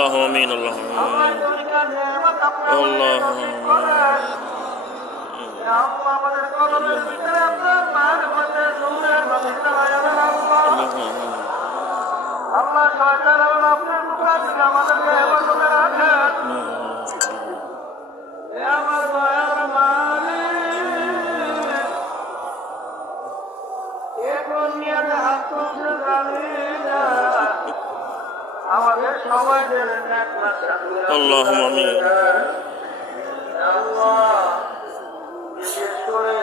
আল্লাহু আমিন আল্লাহু আমিন আল্লাহু আমাদের কলমের ভিতরে আপনার মায়ের মধ্যে নূরের মাঝে আল্লাহ শয়তান এবং আপনার মুখা থেকে আমাদেরকে হেফাজতে রাখেন। হে আমার দয়ার মালিক, এখন নিয়াতে হাত তুলতে জানি না, আমাদের সবাই দেবেন একমাস আল্লাহু আমিন বিশেষ করে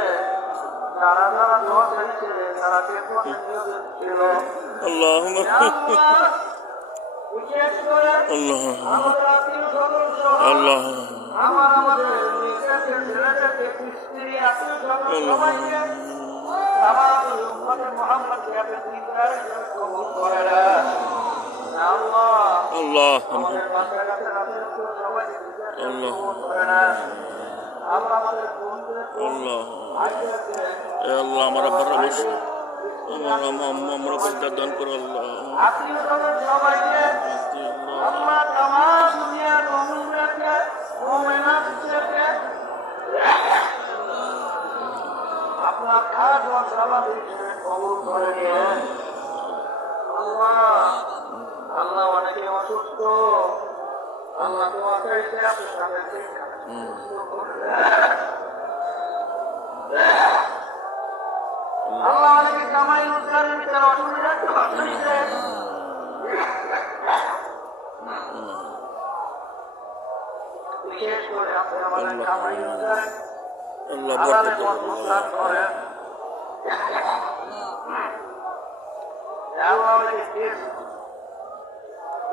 যারা যারা দোয়া চাইছে তারা ছিল আল্লাহু বিশেষ করে আমাদের আত্মীয় সদস্য আমাদের মেয়েটাকে ছেলেটাকে স্ত্রী আত্মীয় সদস্য সবাইকে মোহাম্মদকে আপনি কবুল করে আল্লাহ আমাদের মাথায় কাছে সবাই আল্লাহ আমরা আমাদের আল্লাহ আল্লাহ আমার আব্বার অবশ্য আমার আমরা করে দান করো আল্লাহ আত্মীয় সবাইকে আল্লাহ তামাম দুনিয়ার মুমিনদেরকে মুমিনাতদেরকে আপনার খাস ও সালাত হিসেবে কবুল করে নিয়েন। আল্লাহ অনেকে অসুস্থ, আল্লাহ দোয়া চাইছে আপনার সাথে আল্লাহ অনেকে কামাই রোজগারের ভিতরে অসুবিধা হচ্ছে, বিশেষ করে আপনি আমাদের কামাই রোজগার হালালে বরকত দান করেন। আল্লাহ অনেকে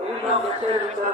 এই লোকের ভিতরে